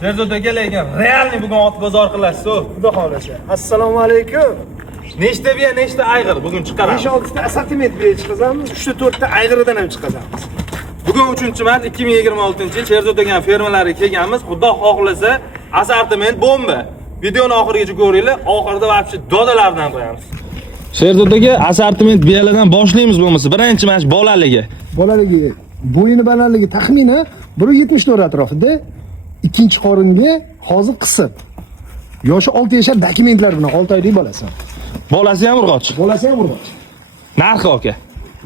Sherzod aka lekin realniy bugun ot bozor qilasiz. Xudo xolasa. Assalomu alaykum. Nechta biya, nechta ayg'ir bugun chiqaramiz? 5-6 ta assortiment bilan chiqazamiz. 3-4 ta ayg'iridan ham chiqazamiz. Bugun 3-mart 2026-yil Sherzod aka fermalariga kelganmiz. Xudo xohlasa assortiment bomba. Videoni oxirigacha ko'ringlar. Oxirida вообще dodalardan qo'yamiz. Sherzod aka assortiment biyalardan boshlaymiz bo'lmasa. Birinchi mana shu bolaligi. Bolaligi bo'yini balandligi taxminan 1.74 atrofida. Ikkinchi qoringa hozir qisib. Yoshi 6 yashar dokumentlar bilan 6 oylik bolasi. Bolasi ham urg'och. Bolasi ham urg'och. Narxi aka.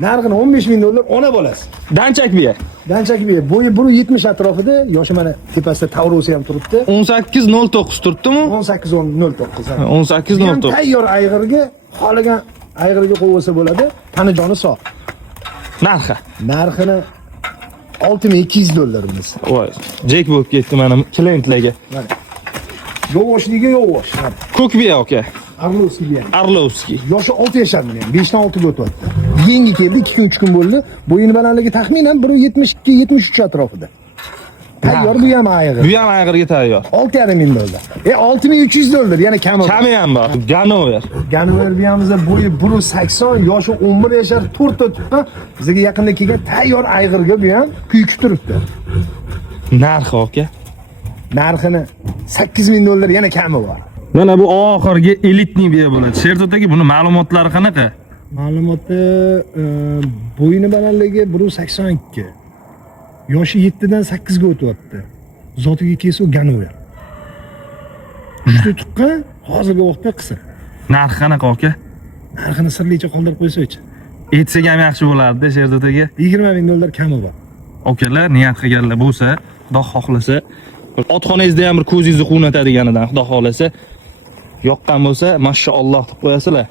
Narxini $15,000 ona bolasi. Danchak biya. Danchak biya. Bo'yi 1.70 atrofida, yoshi mana tepasida Taurusi ham turibdi. 18.09 turibdimi? 18.09. 18.09. Tayyor ayg'irga, xolagan ayg'irga qo'ysa bo'ladi. Tanijoni sog'. Narxi. Narxini $6,200 biz. Voy, jek bo'lib ketdi mana klientlarga. Mana. Yo'g'oshligi yo'g'osh. Ko'k biya aka. Arlovskiy biya. Arlovskiy. Yoshi 6 yashar meni ham. 5 dan 6 ga o'tyapti. Yangi keldi, 2 kun 3 kun bo'ldi. Bo'yini balandligi taxminan 1.72-73 atrofida. Tayyor bu ham ayg'ir. Bu ham ayg'irga tayyor. $6,500. $6,300 yana kami. Kami ham bor. Ganover. Ganover biyamizda bo'yi 1.80, yoshi 11 yashar, 4 o'tibdi. Bizga yaqinda kelgan tayyor ayg'irga bu ham kuyikib turibdi. Narxi aka. Narxini $8,000 yana kami bor. Mana bu oxirgi elitniy biya bo'ladi. Sherzod aka buni ma'lumotlari qanaqa? Ma'lumoti bo'yini balandligi 1.82. Yoshi 7 dan 8 ga o'tyapti. Zotiga kelsa u Ganover. Uchta tuqqan hozirgi vaqtda qisib. Narxi qanaqa aka? Narxini sirlicha qoldirib qo'ysa-chi. Aytsak ham yaxshi bo'lardi Sherzod aka. $20,000 kami bor. Okalar niyat qilganlar bo'lsa, Xudo xohlasa, otxonangizda ham bir ko'zingizni quvnatadiganidan Xudo xohlasa yoqqan bo'lsa, mashalloh deb qo'yasizlar.